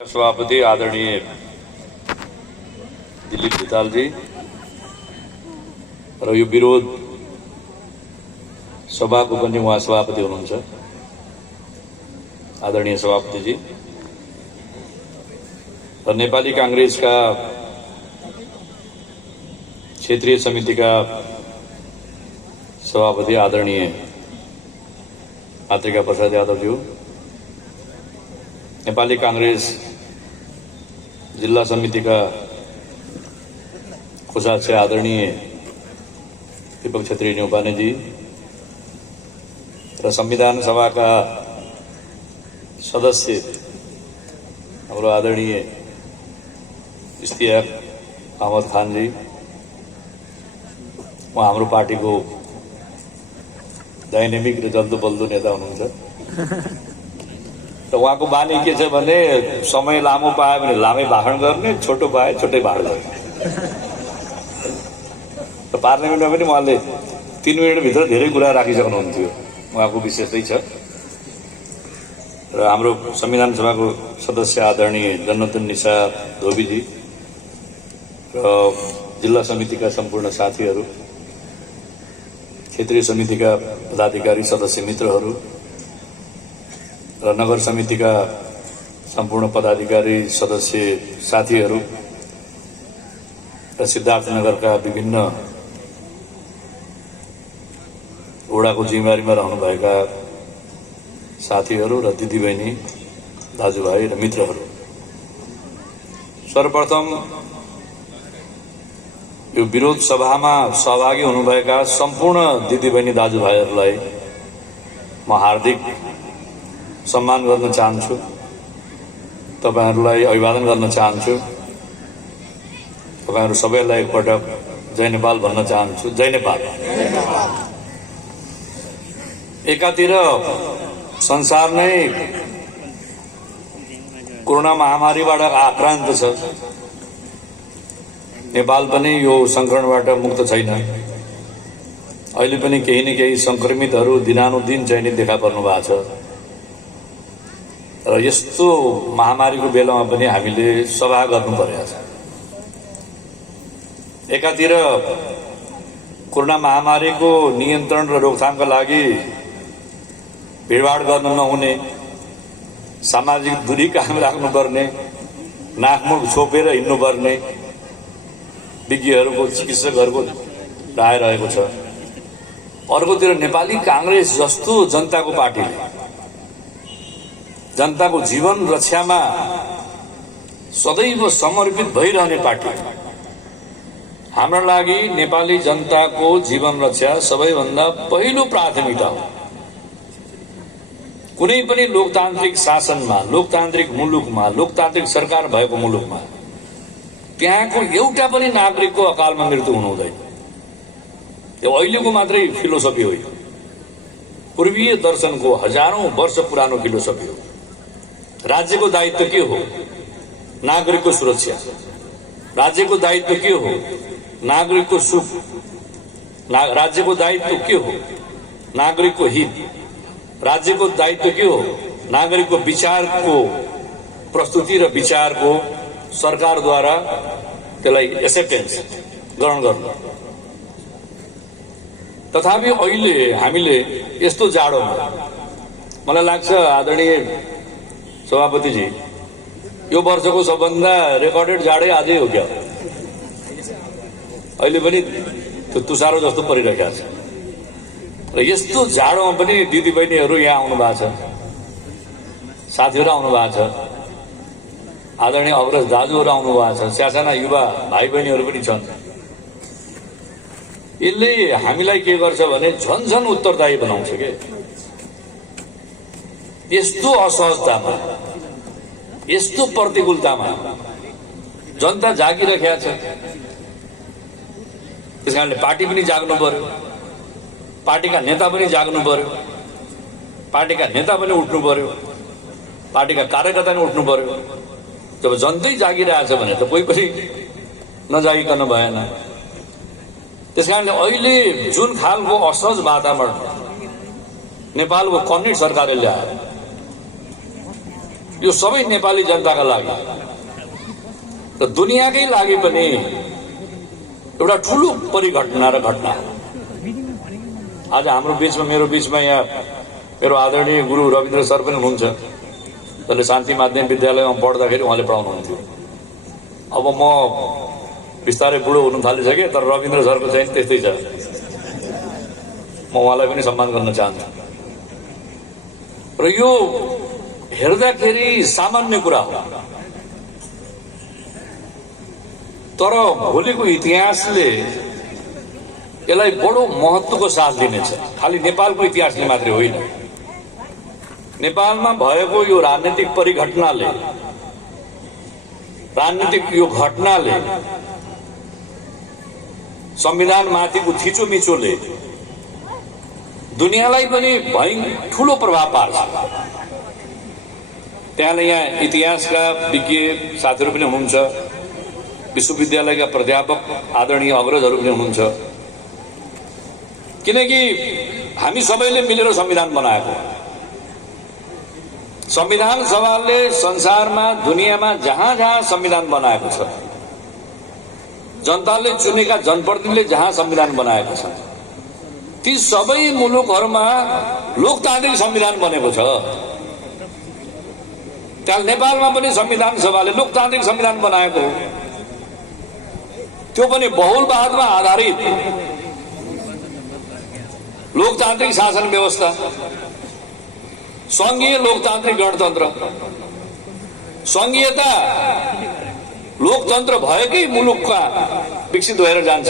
सभापति आदरणीय दिलीप धिताल जी र यो विरोध सभाको पनि उहाँ सभापति हुनुहुन्छ आदरणीय सभापति जी र नेपाली कांग्रेसका क्षेत्रीय समितिका सभापति आदरणीय मातृका प्रसाद यादवज्यू, नेपाली कांग्रेस जिल्ला समितिका कोषाध्यक्ष आदरणीय दीपक छेत्री न्यौपानेजी र संविधान सभाका सदस्य हाम्रो आदरणीय इस्तियाक अहमद खान जी, उहाँ हाम्रो पार्टीको डाइनेमिक र जल्दो बल्दो नेता हुनुहुन्छ। र उहाँको बानी के छ भने समय लामो पायो भने लामै भाषण गर्ने, छोटो पाए छोटै भाषण गर्ने। र पार्लियामेन्टमा पनि उहाँले 3 मिनटभित्र धेरै कुरा राखिसक्नुहुन्थ्यो, उहाँको विशेषतै छ। र हाम्रो संविधान सभाको सदस्य आदरणीय जन्नतुन निसा धोबीजी र जिल्ला समितिका सम्पूर्ण साथीहरू, क्षेत्रीय समितिका पदाधिकारी सदस्य मित्रहरू र नगर समितिका सम्पूर्ण पदाधिकारी सदस्य साथीहरू र सिद्धार्थनगरका विभिन्न वडाको जिम्मेवारीमा रहनुभएका साथीहरू र दिदीबहिनी, दाजुभाइ र मित्रहरू, सर्वप्रथम यो विरोध सभामा सहभागी हुनुभएका सम्पूर्ण दिदीबहिनी दाजुभाइहरूलाई म हार्दिक सम्मान गर्न चाहन्छु, तपाईहरुलाई अभिवादन गर्न चाहन्छु, तपाईहरु सबैलाई एकपटक जय नेपाल भन्न चाहन्छु। जय नेपाल। एकातिर संसार नै कोरोना महामारीबाट आक्रान्त छ, नेपाल पनि यो संक्रमणबाट मुक्त छैन। अहिले पनि केही न केही संक्रमितहरू दिनानुदिन चाहिँ नि देखा पर्नु भएको छ। र यस्तो महामारीको बेलामा पनि हामीले सभा गर्नु परेको छ। एकातिर कोरोना महामारीको नियन्त्रण र रोकथामका लागि भिडभाड गर्न नहुने, सामाजिक दूरी कायम राख्नुपर्ने, नाकमुख छोपेर हिँड्नुपर्ने विज्ञहरूको, चिकित्सकहरूको राय रहेको छ। अर्कोतिर नेपाली कांग्रेस जस्तो जनताको पार्टीले, जनताको जीवन रक्षामा सदैव समर्पित भइरहने पार्टी, हाम्रो लागि नेपाली जनताको जीवन रक्षा सबैभन्दा पहिलो प्राथमिकता हो। कुनै पनि लोकतान्त्रिक शासनमा, लोकतान्त्रिक मुलुकमा, लोकतान्त्रिक सरकार भएको मुलुकमा त्यहाँको एउटा पनि नागरिकको अकालमा मृत्यु हुनु हुँदैन। यो अहिलेको मात्रै फिलोसफी हो, पूर्वीय दर्शनको हजारौं वर्ष पुरानो फिलोसफी हो। राज्यको दायित्व के हो? नागरिकको सुरक्षा। राज्यको दायित्व के हो? नागरिकको सुख। राज्यको दायित्व के हो? नागरिकको हित। राज्यको दायित्व के हो? नागरिकको विचारको प्रस्तुति र विचारको सरकारद्वारा त्यसलाई एक्सेप्टेन्स ग्रहण गर्नु। तथापि अहिले हामीले यस्तो जाडोमा, मलाई लाग्छ आदरणीय सभापतिजी, यो वर्षको सबभन्दा रेकर्डेड जाडै आजै हो क्या? अहिले पनि त्यो तुषारो जस्तो परिरहेको छ। र यस्तो जाडोमा पनि दिदीबहिनीहरू यहाँ आउनु भएको छ, साथीहरू आउनु भएको छ, आदरणीय अग्रज दाजुहरू आउनु भएको छ, सासाना युवा भाइ बहिनीहरू पनि छन्। यसले हामीलाई के गर्छ भने झन उत्तरदायी बनाउँछ के। यस्तो असहजतामा, यस्तो प्रतिकूलतामा जनता जागिरहेको छ। त्यसकारणले पार्टी पनि जाग्नु पर्यो, पार्टीका नेता पनि जाग्नु पर्यो, पार्टीका नेता पनि उठ्नु पर्यो, पार्टीका कार्यकर्ता पनि उठ्नु पर्यो। जब जनतै जागिरहेछ भने त कोही पनि नजागिकन भएन। त्यसकारणले अहिले जुन खालको असहज वातावरण नेपालको कम्युनिस्ट सरकारले ल्यायो, यो सबै नेपाली जनताका लागि र दुनियाँकै लागि पनि एउटा ठुलो परिघटना र घटना। आज हाम्रो बीचमा, मेरो बीचमा यहाँ मेरो आदरणीय गुरु रविन्द्र सर पनि हुनुहुन्छ, जसले शान्ति माध्यमिक विद्यालयमा पढ्दाखेरि उहाँले पढाउनुहुन्थ्यो। अब म बिस्तारै बुढो हुनु थालिसकेँ, तर रविन्द्र सरको चाहिँ त्यस्तै छ। म उहाँलाई पनि सम्मान गर्न चाहन्छु। र यो हेर्दाखेरि सामान्य कुरा हो, तर भोलिको इतिहासले यसलाई बडो महत्त्वको साथ दिनेछ। खालि नेपालको इतिहासले मात्रै होइन, नेपालमा भएको यो राजनीतिक परिघटनाले, राजनीतिक यो घटनाले, संविधानमाथिको थिचोमिचोले दुनियाँलाई पनि ठुलो प्रभाव पार्छ। त्यहाँले यहाँ इतिहासका विज्ञ साथीहरू पनि हुनुहुन्छ, विश्वविद्यालयका प्राध्यापक आदरणीय अग्रजहरू पनि हुनुहुन्छ। किनकि हामी सबैले मिलेर संविधान बनाएको। संविधान सभाले संसारमा, दुनियाँमा जहाँ जहाँ संविधान बनाएको छ, जनताले चुनेका जनप्रतिनिधिले जहाँ संविधान बनाएको छ, ती सबै मुलुकहरूमा लोकतान्त्रिक संविधान बनेको छ। त्यहाँ नेपालमा पनि संविधान सभाले लोकतान्त्रिक संविधान बनाएको हो, त्यो पनि बहुलवादमा आधारित लोकतान्त्रिक शासन व्यवस्था, संघीय लोकतान्त्रिक गणतन्त्र। संघीयता लोकतन्त्र भएकै मुलुकका विकसित भएर जान्छ।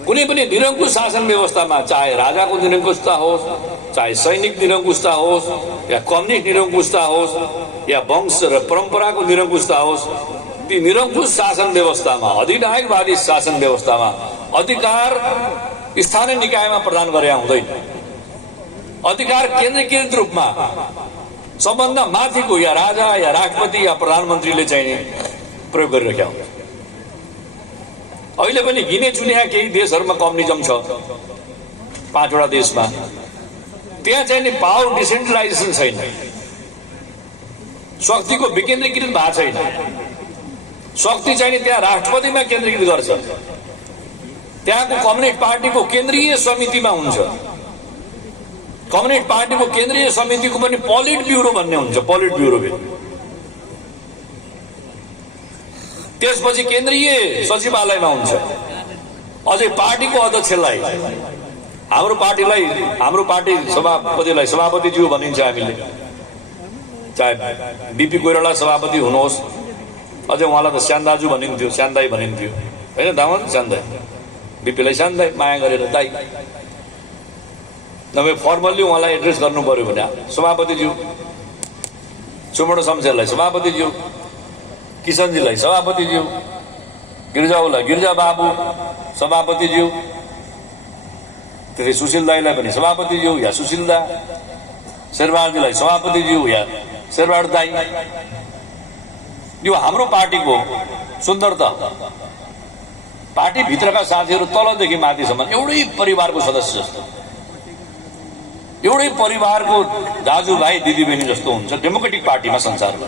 कुनै पनि निरङ्कुश शासन व्यवस्थामा, चाहे राजाको निरङ्कुशता होस्, चाहे सैनिक निरङ्कुशता होस्, या कम्युनिस्ट निरङ्कुशता होस्, या वंश र परम्पराको निरङ्कुशता होस्, ती निरङ्कुश शासन व्यवस्थामा, अधिनायकवादी शासन व्यवस्थामा अधिकार स्थानीय निकायमा प्रदान गरे हुँदैन। अधिकार केन्द्रीकृत रूपमा सबभन्दा माथिको या राजा या राष्ट्रपति या प्रधानमन्त्रीले चाहिँ प्रयोग गरिरहेका हुन्छ। अहिले पनि गिने चुनिया केही देशहरूमा कम्युनिजम छ, 5वटा देशमा। त्यहाँ चाहिँ नि पावर डिसेन्ट्रलाइजेसन छैन, शक्तिको विकेन्द्रीकृत भएको छैन। शक्ति चाहिँ नि त्यहाँ राष्ट्रपतिमा केन्द्रीकृत गर्छ। त्यहाँको कम्युनिस्ट पार्टीको केन्द्रीय समितिमा हुन्छ। कम्युनिस्ट पार्टीको केन्द्रीय समितिको पनि पोलिट ब्युरो भन्ने हुन्छ, पोलिट ब्युरो। त्यसपछि केन्द्रीय सचिवालयमा हुन्छ। अझै पार्टीको अध्यक्षलाई, हाम्रो पार्टी सभापतिलाई सभापतिज्यू भनिन्छ हामीले। चाहे बीपी कोइराला सभापति हुनुहोस्, अझै उहाँलाई त स्यान्दाजु भनिन्थ्यो, स्यान्दाई भनिन्थ्यो, होइन दामन स्यान्दाई। बीपीलाई स्यान्दाई माया गरेर दाई, नभए फर्मल्ली उहाँलाई एड्रेस गर्नु पर्यो भने सभापतिज्यू। सुमणो शमशेरलाई सभापतिज्यू, किशनजीलाई सभापतिज्यू, गिर्जाउलाई गिर्जा बाबु सभापतिज्यू, त्यसै सुशील दाईलाई पनि सभापतिज्यू या सुशील दा, शेरबहादुरजीलाई सभापतिज्यू या शेरबहादुर दाई। यो हाम्रो पार्टीको सुन्दरता। पार्टीभित्रका साथीहरू तलदेखि माथिसम्म एउटै परिवारको सदस्य जस्तो, एउटै परिवारको दाजुभाइ दिदीबहिनी जस्तो हुन्छ डेमोक्रेटिक पार्टीमा संसारमा।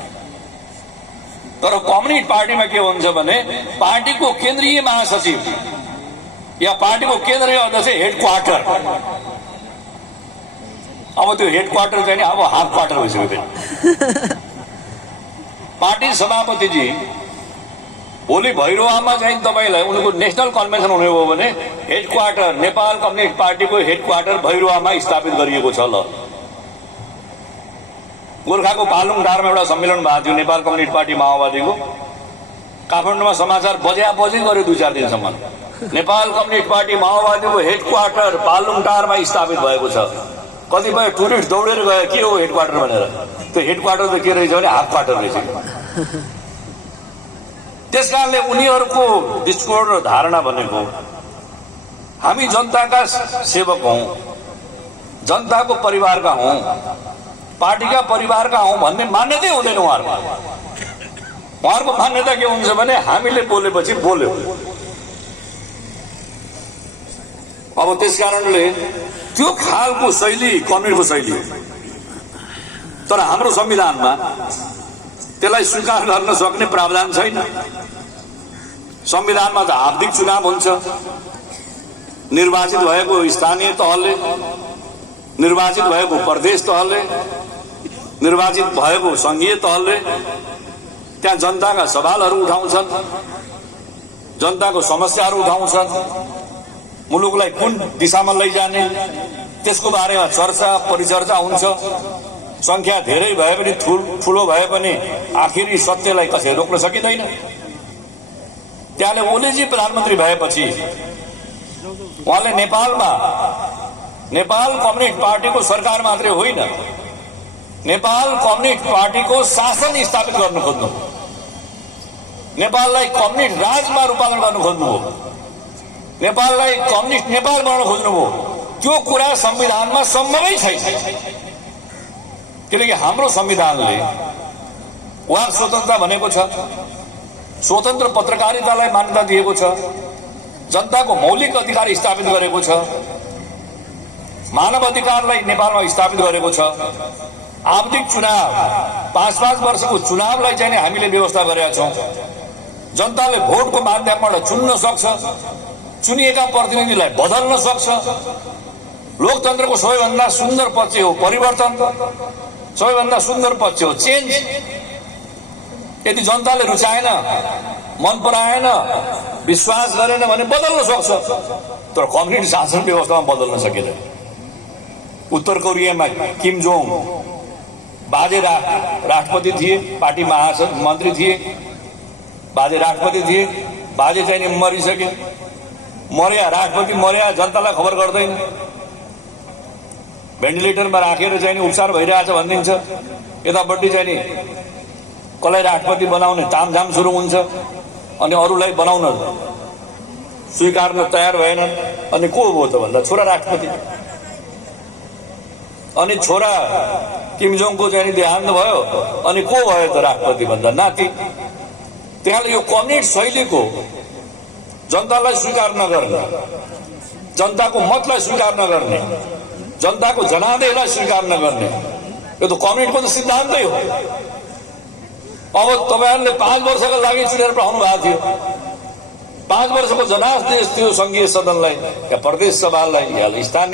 तर कम्युनिस्ट पार्टीमा के हुन्छ भने पार्टीको केन्द्रीय महासचिव या पार्टीको केन्द्रीय अध्यक्ष हेड क्वार्टर। अब त्यो हेड क्वार्टर चाहिँ नि अब हाफ क्वार्टर भइसक्यो। पार्टी सभापतिजी भोलि भैरवामा चाहिँ तपाईँलाई उनको नेसनल कन्भेन्सन हुने हो भने हेड क्वार्टर, नेपाल कम्युनिस्ट पार्टीको हेड क्वार्टर भैरवामा स्थापित गरिएको छ। ल गोर्खाको पालुङटारमा एउटा सम्मेलन भएको थियो नेपाल कम्युनिस्ट पार्टी माओवादीको। काठमाडौँमा समाचार बजे गर्यो 2-4 दिनसम्म। नेपाल कम्युनिस्ट पार्टी माओवादीको हेड क्वार्टर पालुङटारमा स्थापित भएको छ। कतिपय टुरिस्ट दौडेर गयो के हो हेड क्वार्टर भनेर। त्यो हेड क्वार्टर त के रहेछ भने हाफ क्वार्टर रहेछ। त्यसकारणले उनीहरूको दृष्टिकोण र धारणा भनेको हामी जनताका सेवक हौं, जनताको परिवारका हौं, पार्टीका परिवारका हौं भन्ने मान्यतै हुँदैन उहाँहरूको। उहाँहरूको मान्यता के हुन्छ भने हामीले बोलेपछि बोल्यो। अब त्यसकारणले त्यो खालको शैली कम्युनिस्टको शैली हो। तर हाम्रो संविधानमा त्यसलाई स्वीकार गर्न सक्ने प्रावधान छैन। संविधानमा त हार्दिक चुनाव हुन्छ, निर्वाचित भएको स्थानीय तहले, निर्वाचित भएको प्रदेश तहले, निर्वाचित भएको संघीय तहले त्यहाँ जनताका सवालहरू उठाउँछन्, जनताको समस्याहरू उठाउँछन्, मुलुकलाई कुन दिशामा लैजाने त्यसको बारेमा चर्चा परिचर्चा हुन्छ। संख्या धेरै भए पनि ठूलो भए पनि आखिरी सत्यलाई कसैले रोक्न सकिँदैन। त्यहाँले ओलीजी प्रधानमन्त्री भएपछि उहाँले नेपालमा नेपाल कम्युनिस्ट पार्टीको सरकार मात्रै होइन, नेपाल कम्युनिस्ट पार्टीको शासन स्थापित गर्न खोज्नु, नेपाललाई कम्युनिस्ट राजमा रूपान्तरण गर्न खोज्नुभयो, नेपाललाई कम्युनिस्ट नेपाल बनाउन खोज्नुभयो। त्यो कुरा संविधानमा सम्भवै छैन, किनकि हाम्रो संविधानले वाक स्वतन्त्रता भनेको छ, स्वतन्त्र पत्रकारितालाई मान्यता दिएको छ, जनताको मौलिक अधिकार स्थापित गरेको छ, मानव अधिकारलाई नेपालमा स्थापित गरेको छ। आवधिक चुनाव 5-5 वर्षको चुनावलाई चाहिँ हामीले व्यवस्था गरेका छौं। जनताले भोटको माध्यमबाट चुन्न सक्छ, चुनिएका प्रतिनिधिलाई बदल्न सक्छ। लोकतन्त्रको सबैभन्दा सुन्दर पक्ष हो परिवर्तन, सबैभन्दा सुन्दर पक्ष हो चेन्ज। यदि जनताले रुचाएन, मन पराएन, विश्वास गरेन भने बदल्न सक्छ, तर कम्युनिस्ट शासन व्यवस्थामा बदल्न सकिँदैन। उत्तर कोरियामा किम जोङ बाजे राष्ट्रपति थिए, पार्टी महामन्त्री थिए, बाजे राष्ट्रपति थिए। बाजे चाहिँ मरिसके, मर्या राष्ट्रपति मर्या, जनतालाई खबर गर्दैन, भेन्टिलेटरमा राखेर चाहिँ उपचार भइरहेछ भनिदिन्छ। यतापट्टि चाहिँ कसलाई राष्ट्रपति बनाउने तामझाम सुरु हुन्छ, अनि अरूलाई बनाउन स्वीकार्न तयार भएनन्। अनि को हो त भन्दा छोरा राष्ट्रपति, अनि छोरा किम जोङको चाहिँ देहान्त भयो, अनि को भयो त राष्ट्रपति भन्दा नाति। त्यहाँले यो कम्युनिस्ट शैलीको जनतालाई स्वीकार नगर्ने, जनताको मतलाई स्वीकार नगर्ने, जनताको जनादेशलाई स्वीकार नगर्ने, यो त कम्युनिस्टको त सिद्धान्तै हो। अब तपाईहरुले 5 वर्षका लागि चुनेर पठाउनु भएको थियो, 5 वर्षको जनादेश थियो संघीय सदनलाई या प्रदेश सभालाई या स्थानीय